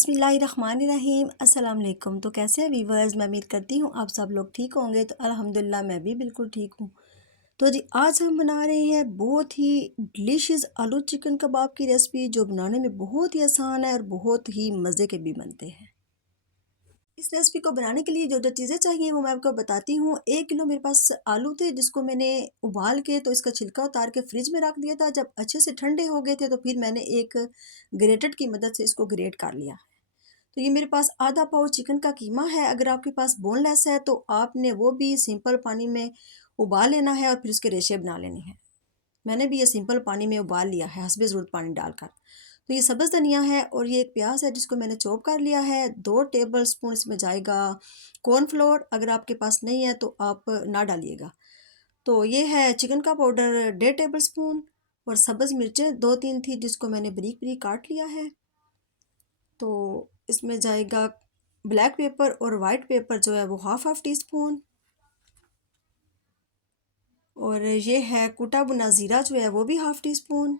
बिस्मिल्लाहिर्रहमानिर्रहीम अस्सलाम वालेकुम। तो कैसे हैं वीवर्स, मैं उम्मीद करती हूँ आप सब लोग ठीक होंगे। तो अल्हम्दुलिल्लाह मैं भी बिल्कुल ठीक हूँ। तो जी आज हम बना रहे हैं बहुत ही डिलीशियस आलू चिकन कबाब की रेसिपी, जो बनाने में बहुत ही आसान है और बहुत ही मज़े के भी बनते हैं। इस रेसिपी को बनाने के लिए जो जो चीज़ें चाहिए वो मैं आपको बताती हूँ। 1 किलो मेरे पास आलू थे, जिसको मैंने उबाल के तो इसका छिलका उतार के फ्रिज में रख दिया था। जब अच्छे से ठंडे हो गए थे तो फिर मैंने एक ग्रेटर की मदद से इसको ग्रेट कर लिया। तो ये मेरे पास आधा पाव चिकन का कीमा है। अगर आपके पास बोनलेस है तो आपने वो भी सिंपल पानी में उबाल लेना है और फिर उसके रेशे बना लेने हैं। मैंने भी ये सिंपल पानी में उबाल लिया है हस्बे ज़रूरत पानी डालकर। तो ये सब्ज़ धनिया है और ये एक प्याज है जिसको मैंने चॉप कर लिया है। 2 टेबल स्पून इसमें जाएगा कॉर्नफ्लोर। अगर आपके पास नहीं है तो आप ना डालिएगा। तो ये है चिकन का पाउडर 1.5 टेबल स्पून। और सब्ज़ मिर्चें 2-3 थी जिसको मैंने बारीक बारीक काट लिया है। तो इसमें जाएगा ब्लैक पेपर और वाइट पेपर जो है वो हाफ टी स्पून। और ये है कुटा भुना ज़ीरा जो है वो भी हाफ टी स्पून।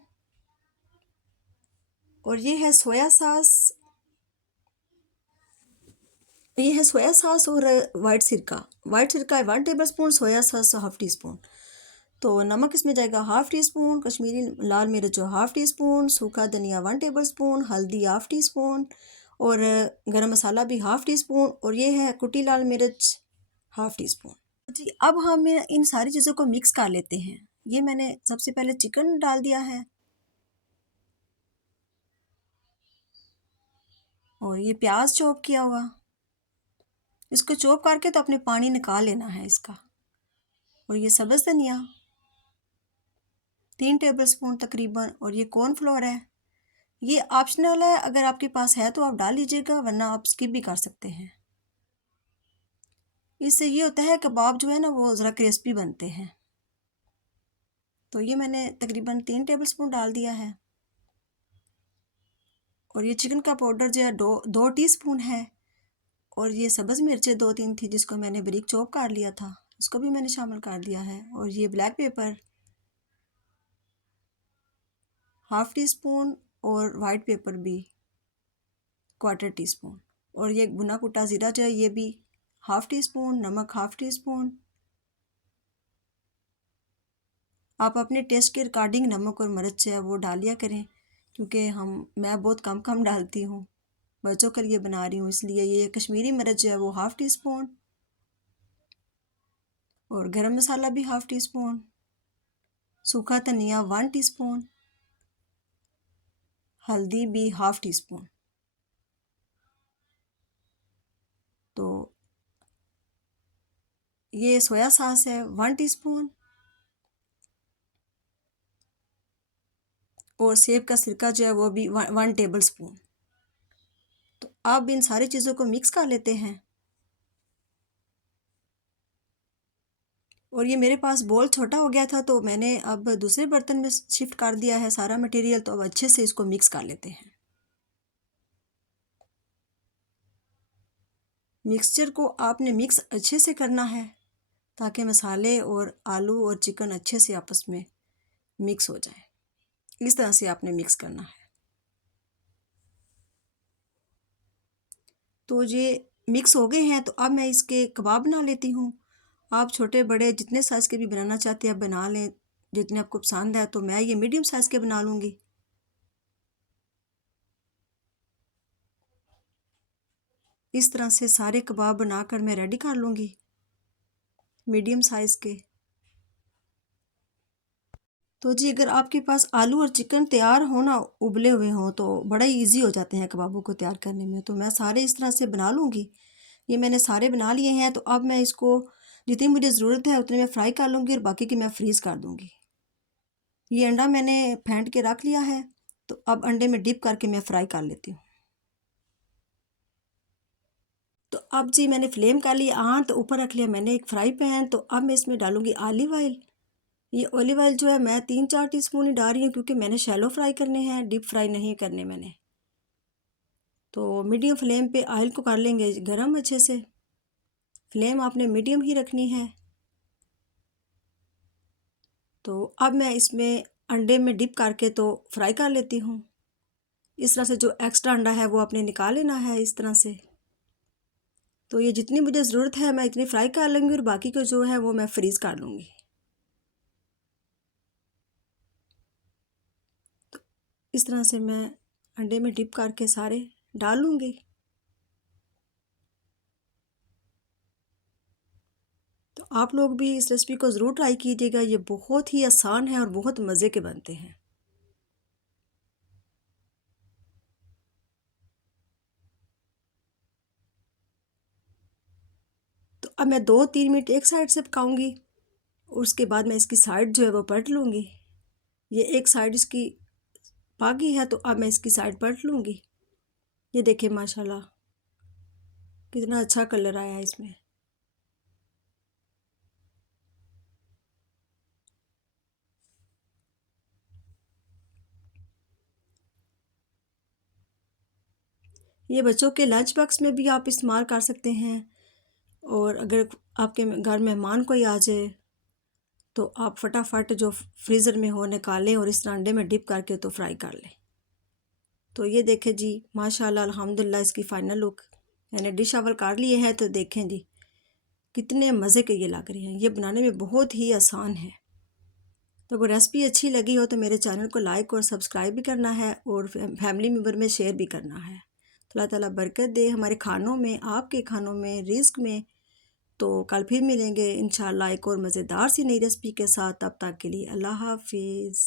और ये है सोया सॉस और वाइट सिरका है 1 table spoon, soya sauce half tea spoon. तो नमक इसमें जाएगा हाफ टी स्पून, कश्मीरी लाल मिर्च जो हाफ टी स्पून, सूखा धनिया 1 टेबल स्पून, हल्दी हाफ टी स्पून और गरम मसाला भी हाफ टी स्पून। और ये है कुटी लाल मिर्च हाफ टी स्पून। जी अब हम इन सारी चीज़ों को मिक्स कर लेते हैं। ये मैंने सबसे पहले चिकन डाल दिया है और ये प्याज चॉप किया हुआ, इसको चॉप करके तो अपने पानी निकाल लेना है इसका। और ये सब्ज़ धनिया 3 टेबल स्पून तकरीबन। और ये कॉर्नफ्लोर है, ये ऑप्शनल है, अगर आपके पास है तो आप डाल लीजिएगा वरना आप स्किप भी कर सकते हैं। इससे ये होता है कबाब जो है ना वो ज़रा क्रिस्पी बनते हैं। तो ये मैंने तकरीबन 3 टेबल स्पून डाल दिया है। और ये चिकन का पाउडर जो है 2 टीस्पून है। और ये सब्ज़ मिर्चें 2-3 थी जिसको मैंने बारीक चॉप कर लिया था, इसको भी मैंने शामिल कर दिया है। और ये black pepper half tea spoon और वाइट पेपर भी 1/4 टी स्पून। और ये भुना कुटा ज़ीरा जो है ये भी हाफ टी स्पून। नमक हाफ टी स्पून। आप अपने टेस्ट के अकॉर्डिंग नमक और मिर्च है वो डालिया करें, क्योंकि मैं बहुत कम कम डालती हूँ, बच्चों के लिए बना रही हूँ इसलिए। ये कश्मीरी मिर्च जो है वो हाफ टी स्पून। और गरम मसाला भी हाफ टी स्पून। सूखा धनिया 1 टीस्पून। हल्दी भी हाफ टी स्पून। तो ये सोया सॉस है 1 टीस्पून। और सेब का सिरका जो है वो भी 1 टेबल स्पून। तो अब इन सारी चीज़ों को मिक्स कर लेते हैं। और ये मेरे पास बोल छोटा हो गया था तो मैंने अब दूसरे बर्तन में शिफ्ट कर दिया है सारा मटेरियल। तो अब अच्छे से इसको मिक्स कर लेते हैं। मिक्सचर को आपने मिक्स अच्छे से करना है ताकि मसाले और आलू और चिकन अच्छे से आपस में मिक्स हो जाए। इस तरह से आपने मिक्स करना है। तो ये मिक्स हो गए हैं तो अब मैं इसके कबाब बना लेती हूँ। आप छोटे बड़े जितने साइज़ के भी बनाना चाहते हैं आप बना लें, जितने आपको पसंद है। तो मैं ये मीडियम साइज़ के बना लूँगी। इस तरह से सारे कबाब बनाकर मैं रेडी कर लूँगी मीडियम साइज़ के। तो जी अगर आपके पास आलू और चिकन तैयार हो ना, उबले हुए हों, तो बड़ा ही ईजी हो जाते हैं कबाबों को तैयार करने में। तो मैं सारे इस तरह से बना लूँगी। ये मैंने सारे बना लिए हैं। तो अब मैं इसको जितनी मुझे ज़रूरत है उतने मैं फ्राई कर लूँगी और बाकी की मैं फ्रीज़ कर दूँगी। ये अंडा मैंने फेंट के रख लिया है। तो अब अंडे में डिप करके मैं फ्राई कर लेती हूँ। तो अब जी मैंने फ्लेम कर लिया आँच, तो ऊपर रख लिया मैंने एक फ्राई पैन। तो अब मैं इसमें डालूँगी ऑलिव ऑयल। ये ऑलिव ऑयल जो है मैं 3-4 टीस्पून ही डाल रही हूँ, क्योंकि मैंने शैलो फ्राई करने हैं, डीप फ्राई नहीं करने मैंने। तो मीडियम फ्लेम पे ऑयल को कर लेंगे गरम अच्छे से। फ्लेम आपने मीडियम ही रखनी है। तो अब मैं इसमें अंडे में डिप करके तो फ्राई कर लेती हूँ। इस तरह से जो एक्स्ट्रा अंडा है वो आपने निकाल लेना है इस तरह से। तो ये जितनी मुझे ज़रूरत है मैं इतनी फ्राई कर लूँगी और बाकी को जो है वो मैं फ्रीज़ कर लूँगी। तो इस तरह से मैं अंडे में डिप करके सारे डाल लूँगी। तो आप लोग भी इस रेसिपी को ज़रूर ट्राई कीजिएगा, ये बहुत ही आसान है और बहुत मज़े के बनते हैं। तो अब मैं 2-3 मिनट एक साइड से पकाऊंगी, उसके बाद मैं इसकी साइड जो है वो पलट लूँगी। ये एक साइड इसकी पक गई है तो अब मैं इसकी साइड पलट लूँगी। ये देखिए माशाल्लाह कितना अच्छा कलर आया है इसमें। ये बच्चों के लंच बॉक्स में भी आप इस्तेमाल कर सकते हैं, और अगर आपके घर मेहमान कोई आ जाए तो आप फटाफट जो फ्रीज़र में हो निकालें और इस तरह अंडे में डिप करके तो फ्राई कर लें। तो ये देखें जी माशाल्लाह अल्हम्दुलिल्लाह इसकी फ़ाइनल लुक मैंने डिश अवल कर लिए हैं। तो देखें जी कितने मज़े के ये लग रहे हैं, ये बनाने में बहुत ही आसान है। तो अगर रेसिपी अच्छी लगी हो तो मेरे चैनल को लाइक और सब्सक्राइब भी करना है और फैमिली मेम्बर में शेयर भी करना है। तो अल्लाह ताला बरकत दे हमारे खानों में, आपके खानों में, रिज़्क में। तो कल फिर मिलेंगे इंशाल्लाह एक और मज़ेदार सी नई रेसिपी के साथ। तब तक के लिए अल्लाह हाफिज़।